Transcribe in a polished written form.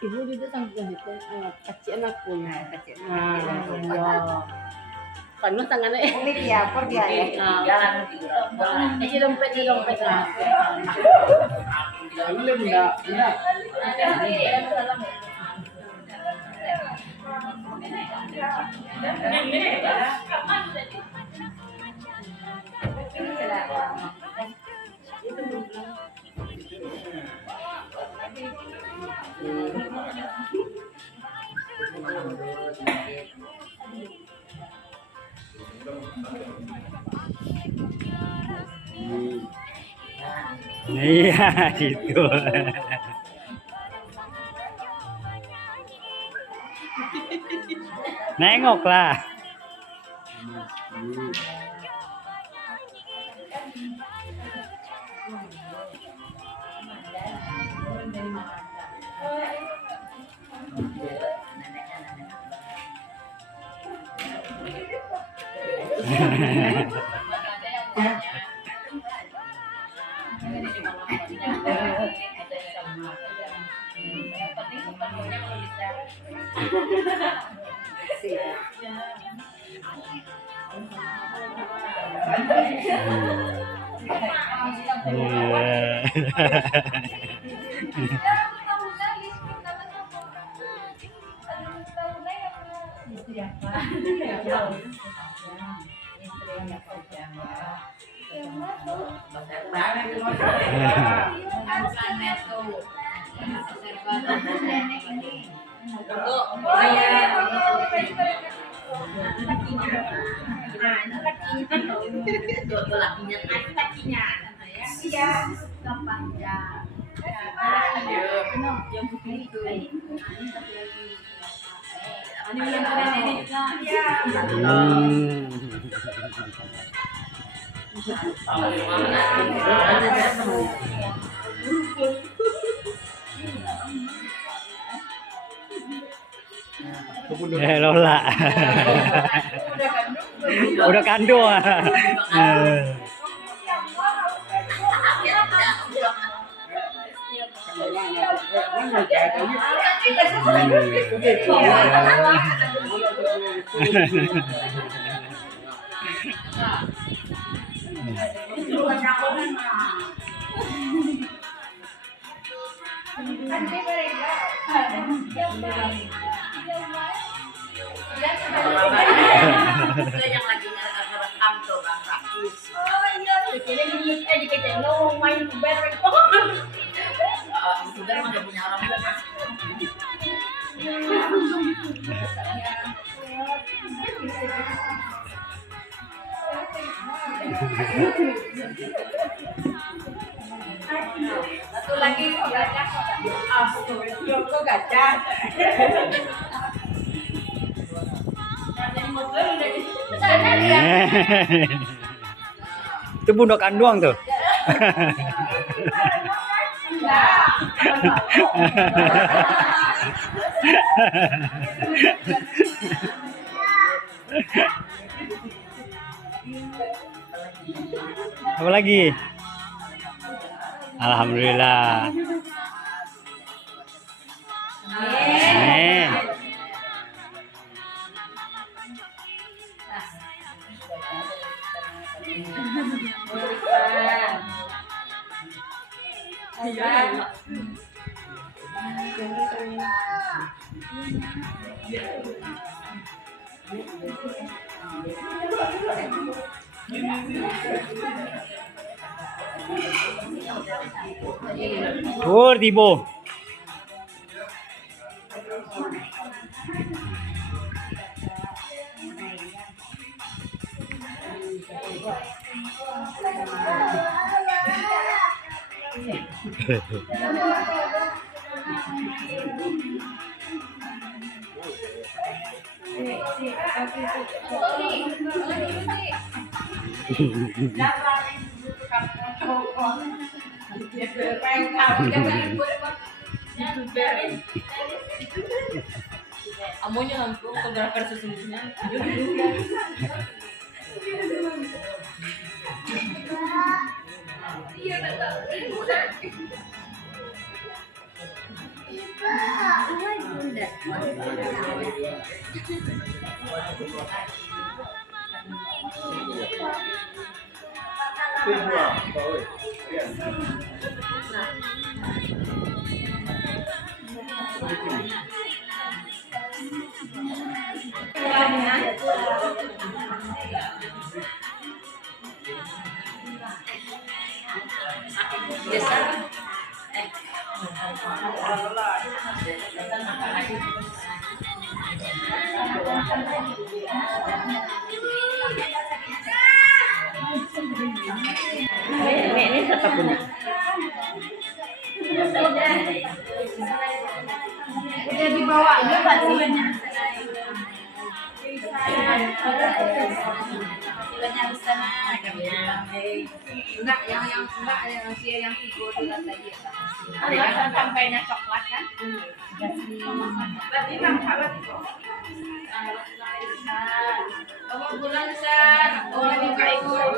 Ibu juga sampai gitu, kecil aku ya, kecil. Penuh tangannya. Ini dia, dia ya. Jalan. Ini dompet lah. Ano lang enggak? Enggak. Iya gitu. Nengok lah. Lola. Udah kandung. Yang lagi ngerekam tuh Bang Rakis. Oh iya, bikinnya di dikecek ngomong main kuber. Kuber mah udah punya orang tua. Satu lagi gajah. Yoko gajah. Sana dia. Itu bundokan doang tuh. Apa lagi? Alhamdulillah. Amin. Tur tibo. Amonya untuk fotografer sesungguhnya. Ini tetap punya. Udah dibawa juga sih. Enggak, yang tigo itu tadi. Sampainya coklat kan? Berarti nang salah itu. Kamu bulan san, oh buka ikut.